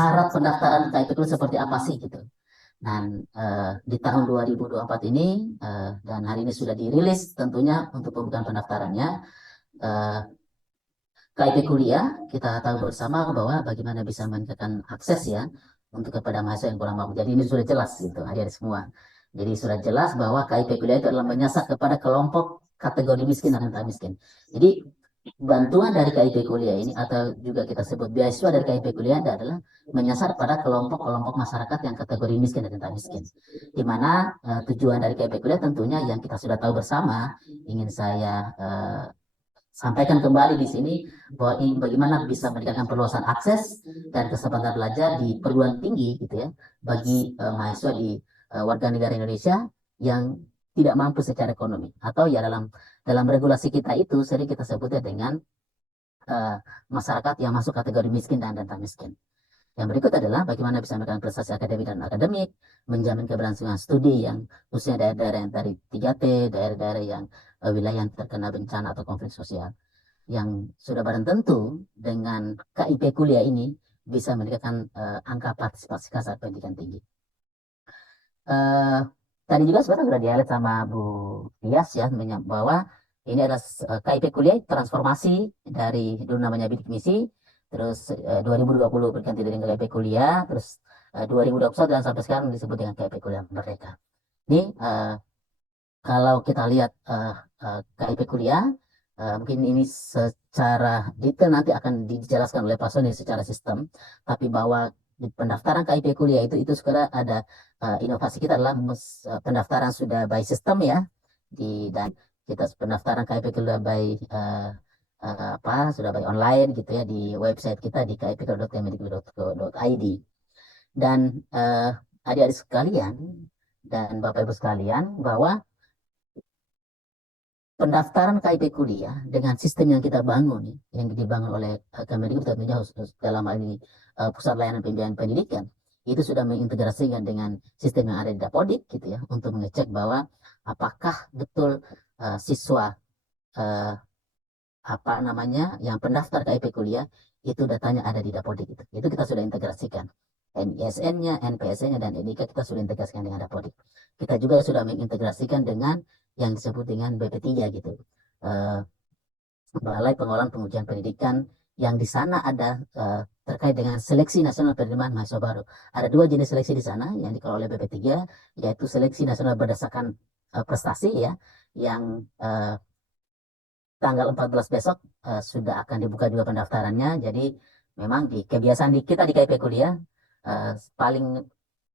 syarat pendaftaran KIP Kuliah seperti apa sih gitu. Dan di tahun 2024 ini dan hari ini sudah dirilis tentunya untuk pembukaan pendaftarannya. eh, KIP Kuliah kita tahu bersama bahwa bagaimana bisa meningkatkan akses ya untuk kepada mahasiswa yang kurang mampu. Jadi ini sudah jelas gitu adik-adik semua. Jadi sudah jelas bahwa KIP Kuliah itu adalah menyasar kepada kelompok kategori miskin dan rentan miskin. Jadi bantuan dari KIP Kuliah ini atau juga kita sebut beasiswa dari KIP Kuliah adalah menyasar pada kelompok-kelompok masyarakat yang kategori miskin dan rentan miskin. Di mana tujuan dari KIP Kuliah tentunya yang kita sudah tahu bersama, ingin saya sampaikan kembali di sini bahwa ini bagaimana bisa meningkatkan perluasan akses dan kesempatan belajar di perguruan tinggi gitu ya bagi mahasiswa di warga negara Indonesia yang tidak mampu secara ekonomi atau ya dalam dalam regulasi kita itu sering kita sebutnya dengan uh, masyarakat yang masuk kategori miskin dan rentan miskin. Yang berikut adalah bagaimana bisa meningkatkan prestasi akademik dan akademik, menjamin keberlangsungan studi yang khususnya daerah-daerah yang dari 3T, daerah-daerah yang wilayah yang terkena bencana atau konflik sosial. Yang sudah barang tentu dengan KIP kuliah ini bisa meningkatkan angka partisipasi kasar pendidikan tinggi. Uh, Tadi juga sebenarnya sudah di-highlight sama Bu Tias ya, bahwa ini adalah KIP kuliah transformasi dari dulu namanya bidik misi, terus 2020 berganti dengan KIP kuliah, terus 2021 dan sampai sekarang disebut dengan KIP kuliah merdeka. Ini kalau kita lihat KIP kuliah, mungkin ini secara detail nanti akan dijelaskan oleh Pak Sony secara sistem, tapi bahwa di pendaftaran KIP kuliah itu sekarang ada inovasi kita adalah pendaftaran sudah by sistem ya, dan kita pendaftaran KIP kuliah by sudah by online gitu ya di website kita di kipkuliah.kemendikbud.go.id. Dan adik-adik sekalian dan Bapak Ibu sekalian, bahwa pendaftaran KIP kuliah dengan sistem yang kita bangun, yang dibangun oleh Kemendikbud tentunya khusus dalam hal ini Pusat Layanan Pembiayaan Pendidikan, itu sudah mengintegrasikan dengan sistem yang ada di Dapodik gitu ya, untuk mengecek bahwa apakah betul siswa yang pendaftar KIP kuliah itu datanya ada di Dapodik itu. Itu kita sudah integrasikan. NISN-nya, NPS-nya, dan NIK kita sudah integrasikan dengan Dapodik. Kita juga sudah mengintegrasikan dengan yang disebut dengan BP3 gitu. Balai Pengelolaan Pengujian Pendidikan, yang di sana ada terkait dengan seleksi nasional penerimaan mahasiswa baru. Ada dua jenis seleksi di sana yang dikelola oleh BP3, yaitu seleksi nasional berdasarkan prestasi ya, yang tanggal 14 besok sudah akan dibuka juga pendaftarannya. Jadi memang di kebiasaan kita di KIP kuliah paling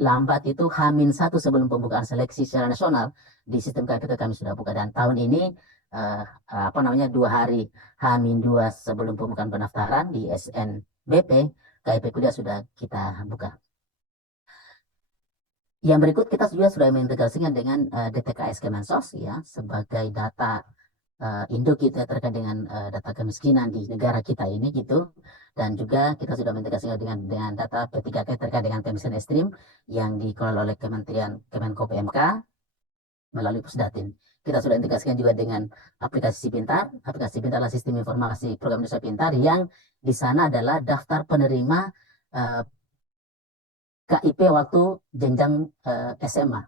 lambat itu H-1 sebelum pembukaan seleksi secara nasional di sistem KIP kami sudah buka. Dan tahun ini 2 hari H-2 sebelum pembukaan pendaftaran di SNBP KIP kuliah sudah kita buka. Yang berikut kita juga sudah mengintegrasikan dengan DTKS Kemensos ya sebagai data induk kita terkait dengan data kemiskinan di negara kita ini gitu, dan juga kita sudah mengintegrasikan dengan data P3K terkait dengan kemiskinan ekstrim yang dikelola oleh Kemenko PMK melalui Pusdatin. Kita sudah integrasikan juga dengan aplikasi Pintar. Aplikasi Pintar adalah sistem informasi program Indonesia Pintar yang di sana adalah daftar penerima KIP waktu jenjang SMA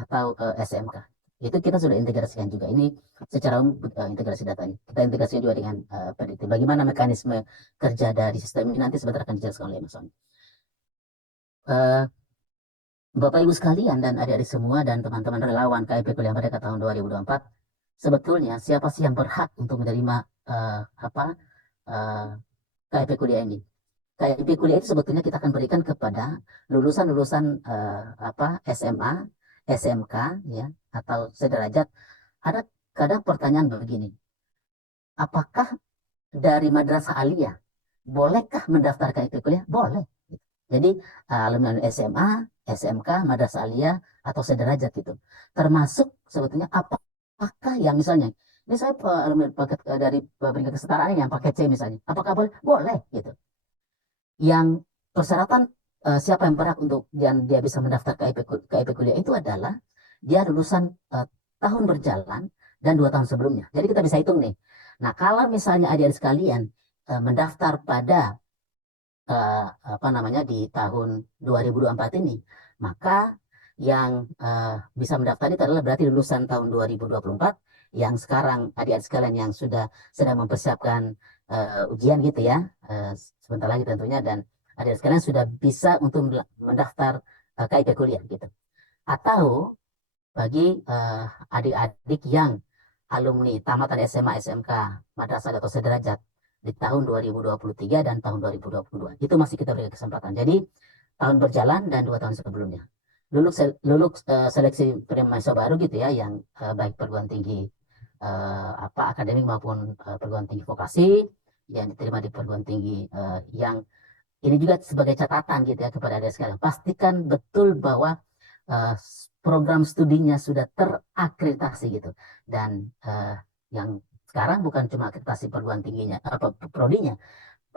atau SMK. Itu kita sudah integrasikan juga. Ini secara integrasi datanya. Kita integrasikan juga dengan peneliti. Bagaimana mekanisme kerja dari sistem ini nanti sebentar akan dijelaskan oleh Mas Sony. Bapak Ibu sekalian dan adik-adik semua dan teman-teman relawan KIP Kuliah Merdeka tahun 2024, sebetulnya siapa sih yang berhak untuk menerima KIP kuliah ini? KIP kuliah itu sebetulnya kita akan berikan kepada lulusan-lulusan SMA, SMK ya atau sederajat. Ada kadang pertanyaan begini, apakah dari madrasah aliyah bolehkah mendaftar KIP kuliah? Boleh. Jadi alumni SMA, SMK, madrasah aliyah atau sederajat itu. Termasuk sebetulnya apakah yang misalnya ini saya alumni paket dari Peringkat Kesetaraan yang paket C misalnya, apakah boleh? Boleh gitu. Yang persyaratan siapa yang berhak untuk dia bisa mendaftar KIP kuliah itu adalah dia lulusan tahun berjalan dan 2 tahun sebelumnya. Jadi kita bisa hitung nih. Nah kalau misalnya adik-adik sekalian mendaftar pada apa namanya di tahun 2024 ini, maka yang bisa mendaftar itu adalah berarti lulusan tahun 2024 yang sekarang adik-adik sekalian yang sudah sedang mempersiapkan ujian gitu ya, sebentar lagi tentunya, dan adik-adik sekalian sudah bisa untuk mendaftar KIP kuliah gitu. Atau bagi adik-adik yang alumni tamatan SMA SMK madrasah atau sederajat di tahun 2023 dan tahun 2022 itu masih kita beri kesempatan. Jadi tahun berjalan dan 2 tahun sebelumnya lulus seleksi penerima mahasiswa baru gitu ya, yang baik perguruan tinggi apa akademik maupun perguruan tinggi vokasi yang diterima di perguruan tinggi, yang ini juga sebagai catatan gitu ya kepada adik sekalian, pastikan betul bahwa uh, program studinya sudah terakreditasi gitu, dan yang sekarang bukan cuma akreditasi perguruan tingginya apa prodinya,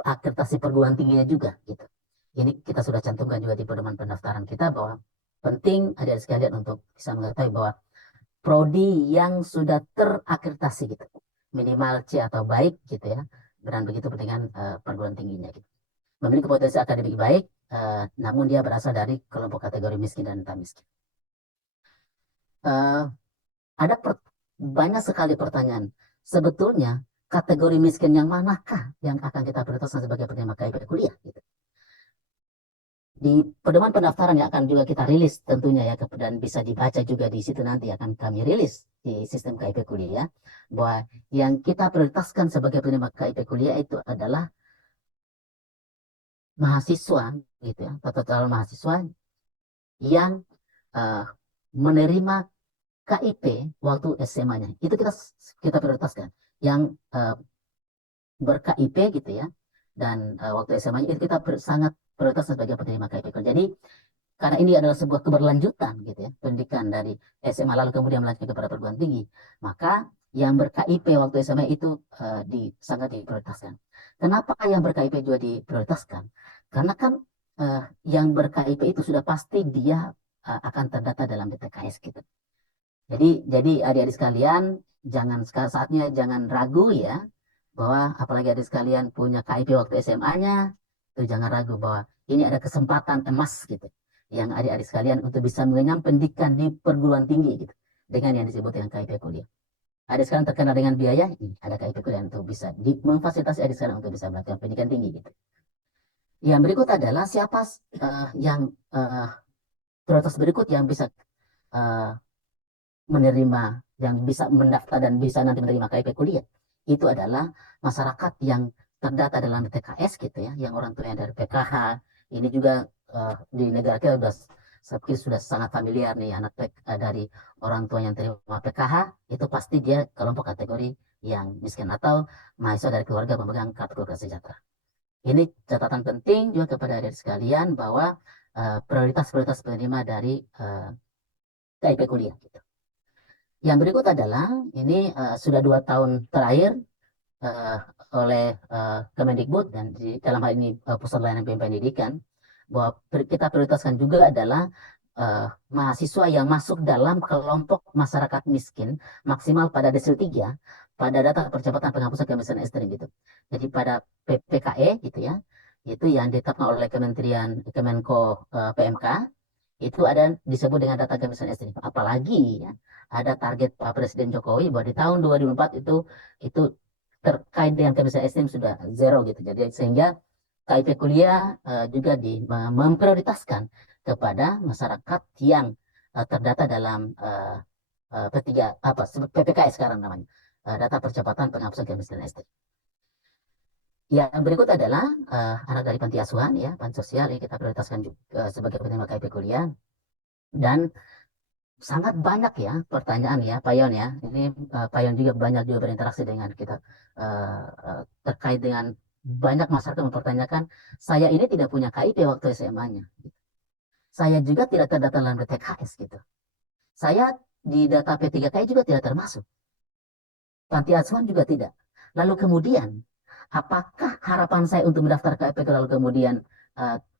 akreditasi perguruan tingginya juga gitu. Ini kita sudah cantumkan juga di pedoman pendaftaran kita bahwa penting adik-adik sekalian untuk bisa mengetahui bahwa prodi yang sudah terakreditasi gitu, minimal C atau baik gitu ya, dan begitu dengan perguruan tingginya gitu, memiliki potensi akademik baik, namun dia berasal dari kelompok kategori miskin dan tak miskin. Uh, ada banyak sekali pertanyaan. Sebetulnya kategori miskin yang manakah yang akan kita prioritaskan sebagai penerima KIP kuliah? Gitu. Di pedoman pendaftaran yang akan juga kita rilis tentunya ya, dan bisa dibaca juga di situ nanti akan kami rilis di sistem KIP kuliah, bahwa yang kita prioritaskan sebagai penerima KIP kuliah itu adalah mahasiswa gitu ya, total mahasiswa yang uh, menerima KIP waktu SMA-nya. Itu kita kita prioritaskan. Yang ber-KIP gitu ya. Dan waktu SMA-nya itu kita sangat prioritas sebagai penerima KIP. Jadi karena ini adalah sebuah keberlanjutan gitu ya, pendidikan dari SMA lalu kemudian melanjutkan kepada perguruan tinggi, maka yang ber-KIP waktu SMA itu sangat diprioritaskan. Kenapa yang ber-KIP juga diprioritaskan? Karena kan yang ber-KIP itu sudah pasti dia akan terdata dalam DTKS gitu. Jadi adik-adik sekalian, jangan saatnya jangan ragu ya, bahwa apalagi adik sekalian punya KIP waktu SMA-nya, itu jangan ragu bahwa ini ada kesempatan emas gitu, yang adik-adik sekalian untuk bisa mengenyam pendidikan di perguruan tinggi gitu, dengan yang disebut dengan KIP kuliah. Adik sekalian terkena dengan biaya, ini ada KIP kuliah untuk bisa memfasilitasi adik sekalian untuk bisa melakukan pendidikan tinggi gitu. Yang berikut adalah siapa yang prioritas berikut yang bisa uh, menerima, yang bisa mendaftar dan bisa nanti menerima KIP kuliah, itu adalah masyarakat yang terdata dalam TKS gitu ya, yang orang tuanya dari PKH. Ini juga di negara kita sudah sangat familiar nih, anak dari orang tua yang terima PKH itu pasti dia kelompok kategori yang miskin atau mahasiswa dari keluarga pemegang kartu keluarga sejahtera. Ini catatan penting juga kepada adik sekalian bahwa prioritas-prioritas penerima dari KIP kuliah gitu. Yang berikut adalah ini sudah 2 tahun terakhir uh, oleh Kemendikbud dan dalam hal ini Pusat Layanan Pendidikan, bahwa kita prioritaskan juga adalah mahasiswa yang masuk dalam kelompok masyarakat miskin maksimal pada desil 3 pada data percepatan penghapusan kemiskinan ekstrim gitu. Jadi pada PPKE gitu ya, itu yang ditetapkan oleh Kemenko PMK, itu ada disebut dengan data kemiskinan ekstrim. Apalagi ya, ada target Pak Presiden Jokowi bahwa di tahun 2004 itu terkait dengan kemiskinan ekstrim sudah zero gitu. Jadi sehingga KIP kuliah juga memprioritaskan kepada masyarakat yang terdata dalam P3 apa PPKS sekarang namanya, data percepatan penghapusan kemiskinan ekstrim. Yang berikut adalah anak dari panti asuhan ya, panti sosial ini kita prioritaskan juga sebagai penerima KIP kuliah. Dan sangat banyak ya pertanyaan ya Pak Yon ya. Ini Pak Yon juga banyak juga berinteraksi dengan kita terkait dengan banyak masyarakat mempertanyakan, saya ini tidak punya KIP waktu SMA-nya. Saya juga tidak terdata dalam DTKS gitu. Saya di data P3K juga tidak termasuk. Panti asuhan juga tidak. Lalu kemudian, apakah harapan saya untuk mendaftar KIP lalu kemudian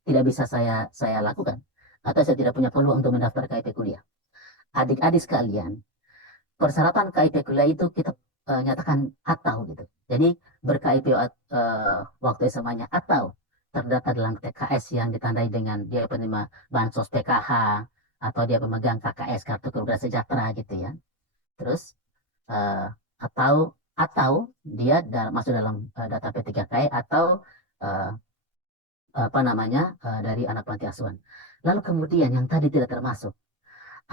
tidak bisa saya lakukan? Atau saya tidak punya peluang untuk mendaftar KIP kuliah? Adik-adik sekalian, persyaratan KIP kuliah itu kita nyatakan atau gitu. Jadi ber-KIP waktu SMA-nya atau terdata dalam TKS yang ditandai dengan dia penerima bansos PKH atau dia pemegang KKS kartu keluarga sejahtera gitu ya. Terus eh, atau dia masuk dalam data P3K atau eh, apa namanya dari anak panti asuhan. Lalu kemudian yang tadi tidak termasuk,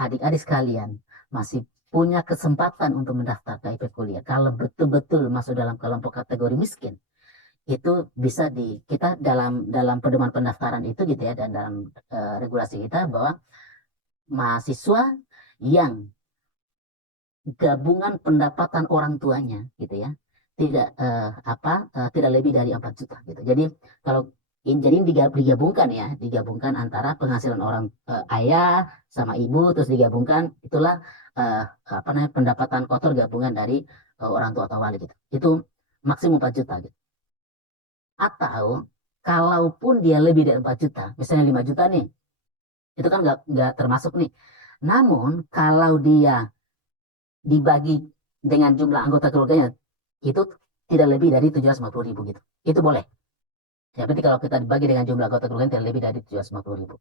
adik-adik sekalian masih punya kesempatan untuk mendaftar ke IP kuliah. Kalau betul-betul masuk dalam kelompok kategori miskin, itu bisa kita dalam dalam pedoman pendaftaran itu gitu ya, dan dalam regulasi kita bahwa mahasiswa yang gabungan pendapatan orang tuanya gitu ya tidak lebih dari 4 juta gitu. Jadi kalau jadi digabungkan ya, digabungkan antara penghasilan orang ayah sama ibu, terus digabungkan itulah eh, apa namanya pendapatan kotor gabungan dari orang tua atau wali gitu. Itu maksimum 4 juta gitu. Atau kalaupun dia lebih dari 4 juta, misalnya 5 juta nih, itu kan nggak termasuk nih. Namun kalau dia dibagi dengan jumlah anggota keluarganya itu tidak lebih dari 750.000 gitu. Itu boleh. Ya, berarti kalau kita dibagi dengan jumlah anggota keluarga tidak lebih dari 750.000.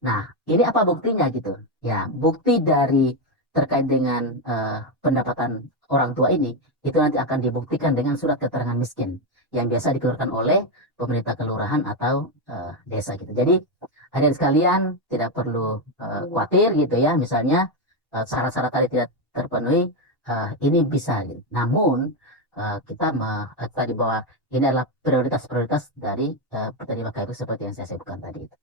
Nah, ini apa buktinya gitu? Ya, bukti dari terkait dengan pendapatan orang tua ini itu nanti akan dibuktikan dengan surat keterangan miskin yang biasa dikeluarkan oleh pemerintah kelurahan atau desa gitu. Jadi, adik sekalian tidak perlu khawatir gitu ya. Misalnya syarat-syarat tadi tidak terpenuhi, ini bisa gitu. Namun kita tadi bahwa ini adalah prioritas-prioritas dari penerima KIP seperti yang saya sebutkan tadi itu.